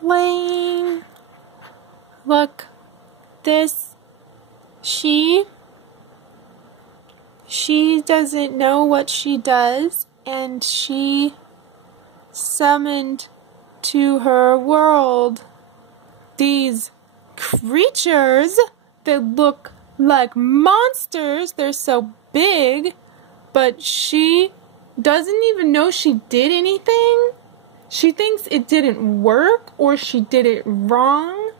playing. Look, this, she doesn't know what she does, and she summoned to her world these creatures that look like monsters. They're so big, but she doesn't even know she did anything. She thinks it didn't work or she did it wrong.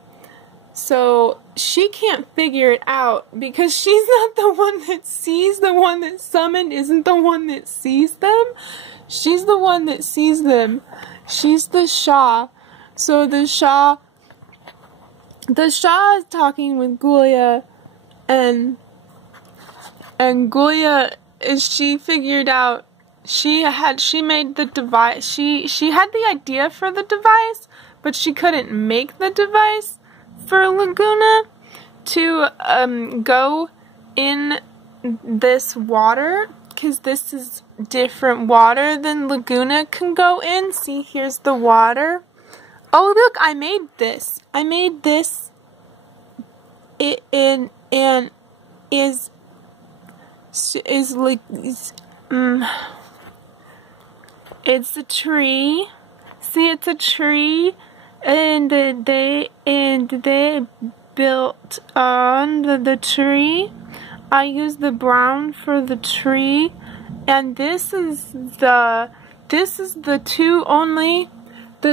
So she can't figure it out because she's not the one that sees. The one that summoned isn't the one that sees them. She's the one that sees them. She's the Shah. So the Shah is talking with Gulia, and Gulia she figured out she made the device. She had the idea for the device, but she couldn't make the device for Laguna to go in this water, because this is different water than Laguna can go in. See, here's the water. Oh, look, I made this. I made this. It's a tree. See, it's a tree, and they built on the tree. I used the brown for the tree, and this is the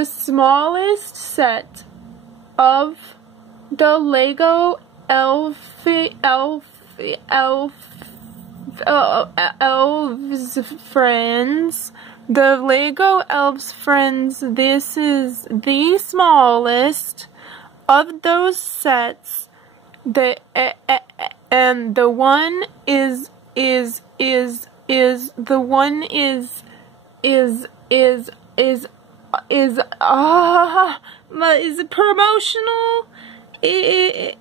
smallest set of the Lego elves friends. The Lego elves friends, this is the smallest of those sets. And the one is promotional. It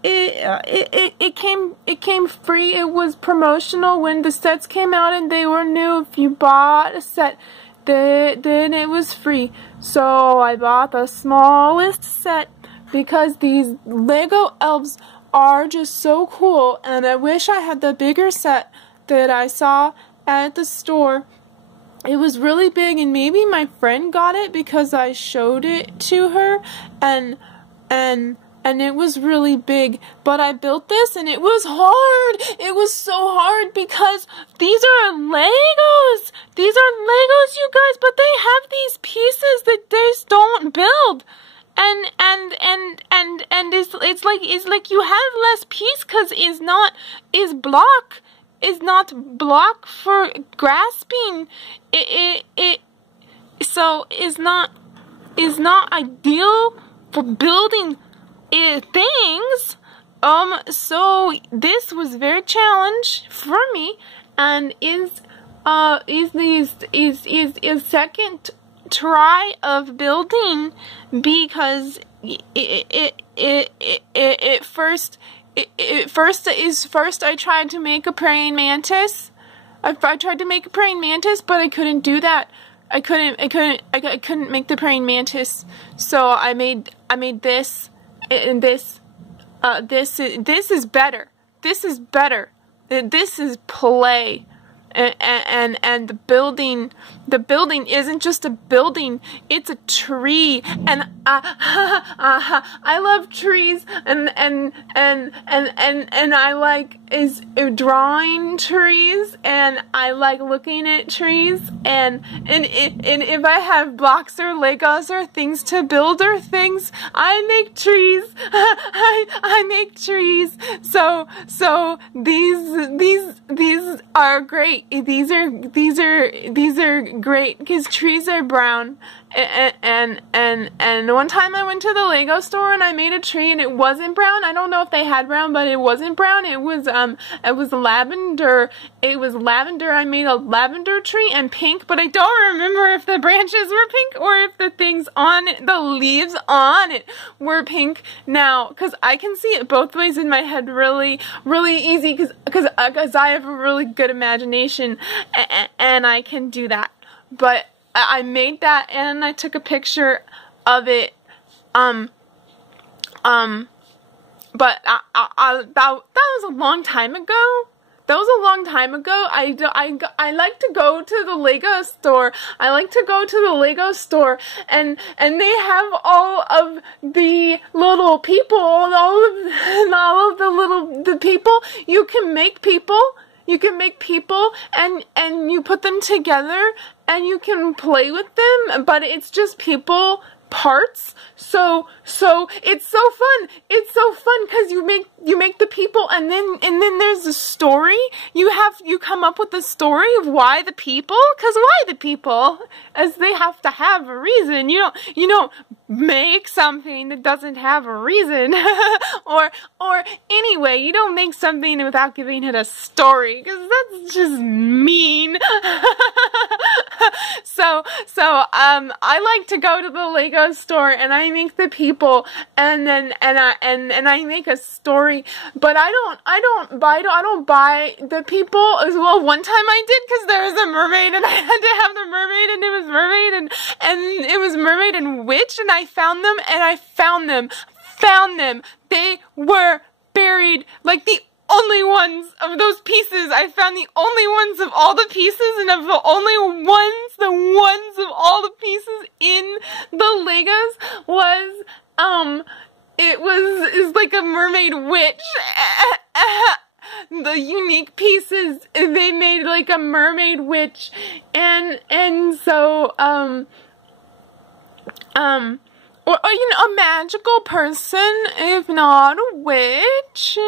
came free. It was promotional when the sets came out and they were new. If you bought a set, then it was free. So I bought the smallest set because these Lego elves are just so cool, and I wish I had the bigger set that I saw at the store. It was really big, and maybe my friend got it because I showed it to her, and it was really big. But I built this, and it was hard. It was so hard because these are Legos. These are Legos, you guys, but they have these pieces that they just don't build. And it's like you have less piece because is not block for grasping. So is not ideal for building things. So this was very challenge for me, and is second try of building, because first I tried to make a praying mantis. I tried to make a praying mantis, but I couldn't do that. I couldn't make the praying mantis. So I made this, and this is better. This is better. This is play. And the building isn't just a building, it's a tree. And I love trees, and I like drawing trees, and I like looking at trees, and if I have blocks or Legos or things to build or things, I make trees. I make trees. So these are great. These are great because trees are brown, and one time I went to the Lego store and I made a tree and it wasn't brown. I don't know if they had brown, but it wasn't brown. It was lavender. It was lavender. I made a lavender tree and pink, but I don't remember if the branches were pink or if the things on it, the leaves on it, were pink now, because I can see it both ways in my head really easy, because I have a really good imagination, and I can do that. But I made that, and I took a picture of it But that was a long time ago. That was a long time ago. I like to go to the Lego store. I like to go to the Lego store, and they have all of the little people, all of the people. You can make people. You can make people, and you put them together, and you can play with them. But it's just people parts. So it's so fun. It's so fun because you make the people, and then there's a story. You come up with the story of why the people, because why the people, as they have to have a reason. You don't make something that doesn't have a reason, or anyway, you don't make something without giving it a story, because that's just mean. So I like to go to the Lego store, and I make the people, and I make a story, but I don't buy the people as well. One time I did, because there was a mermaid, and I had to have the mermaid, and it was mermaid, and it was mermaid and witch, and I found them. They were buried, like the only ones of those pieces. I found the only ones of all the pieces, and of the only ones, the ones of all the pieces in the Legos was, is like a mermaid witch. The unique pieces, they made like a mermaid witch, and so, or, a magical person, if not a witch.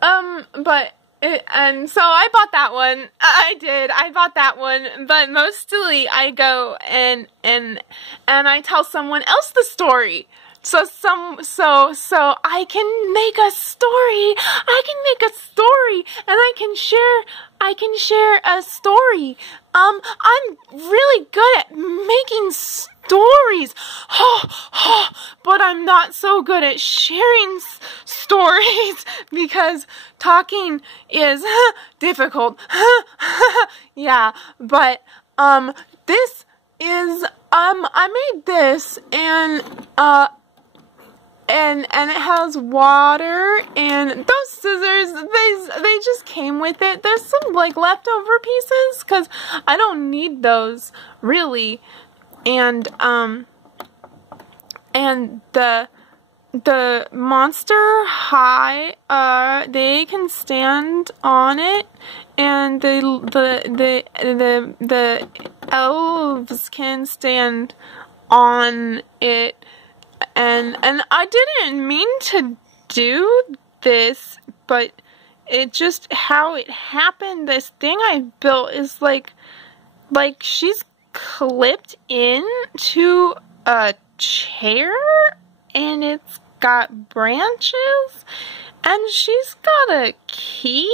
And so I bought that one. I bought that one. But mostly I go and I tell someone else the story. So I can make a story. And I can share a story. I'm really good at making stories. But I'm not so good at sharing stories, because talking is difficult. Yeah, but this is I made this, and it has water, and those scissors, they just came with it. There's some like leftover pieces, because I don't need those really, and the monster high, they can stand on it, and the elves can stand on it. And I didn't mean to do this, but it just, how it happened, this thing I built is like she's clipped into a chair, and it's got branches, and she's got a key,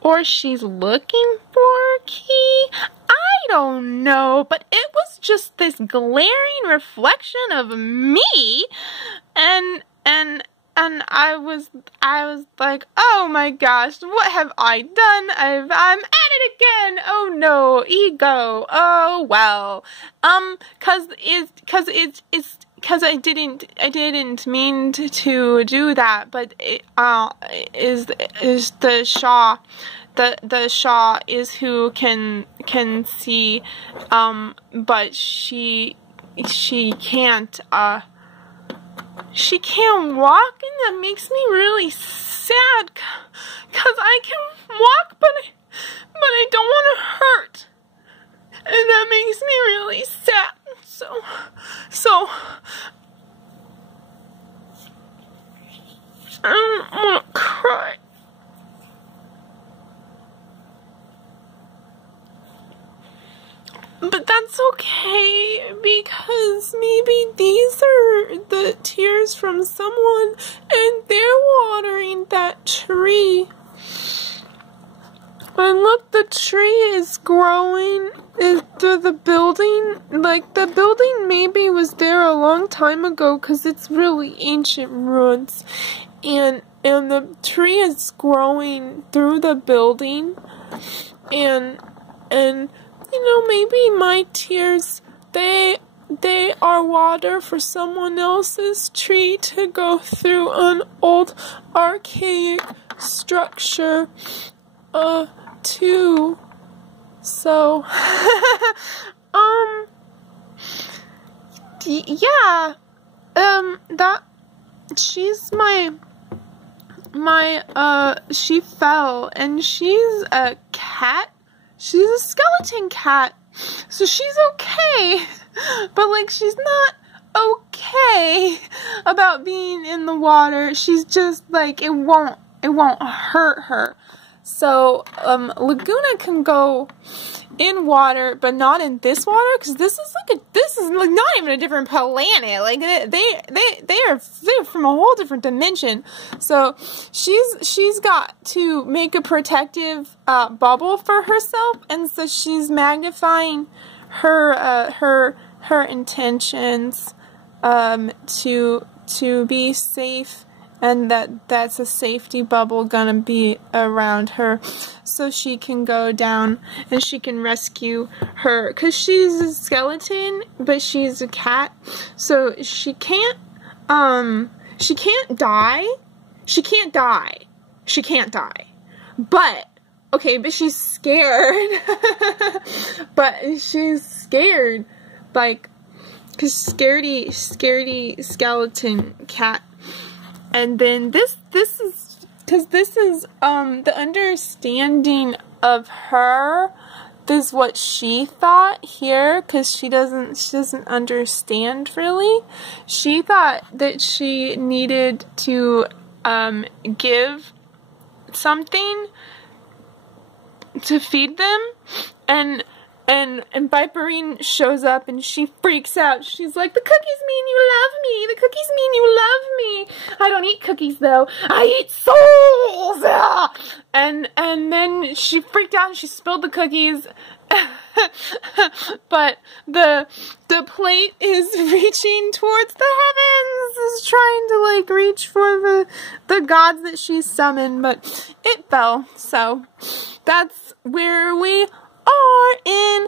or she's looking for a key. I don't know, but it was just this glaring reflection of me, and I was like, oh my gosh, what have I done? I'm at it again. Oh no, ego. Oh well. Cause I didn't mean to do that, but it is the Shaw. The Shaw is who can see, but she can't walk, and that makes me really sad, cause I can walk, but I don't want to hurt, and that makes me really sad. So I don't want to cry. But that's okay, because maybe these are the tears from someone, and they're watering that tree. And look, the tree is growing through the building. Like, the building maybe was there a long time ago, because it's really ancient ruins. And the tree is growing through the building. And you know, maybe my tears, they they are water for someone else's tree to go through an old archaic structure too. So yeah, that she's she fell, and she's a cat. She's a skeleton cat, so she's okay, but like she's not okay about being in the water. She's just like, it won't hurt her. So Laguna can go in water, but not in this water, because this is like not even a different planet. Like they are from a whole different dimension. So she's got to make a protective bubble for herself, and so she's magnifying her intentions to be safe, and that's a safety bubble gonna be around her, so she can go down and she can rescue her, because she's a skeleton, but she's a cat, so she can't die. But okay, but she's scared. But she's scared, like, cause scaredy skeleton cat. And then this is the understanding of her. This is what she thought here, because she doesn't understand really. She thought that she needed to give something to feed them, and Vibrrz shows up and she freaks out. She's like, the cookies mean you love me. The cookies mean you love me. I don't eat cookies though. I eat souls. And then she freaked out and she spilled the cookies. But the plate is reaching towards the heavens, is trying to like reach for the gods that she summoned, but it fell. So that's where we are in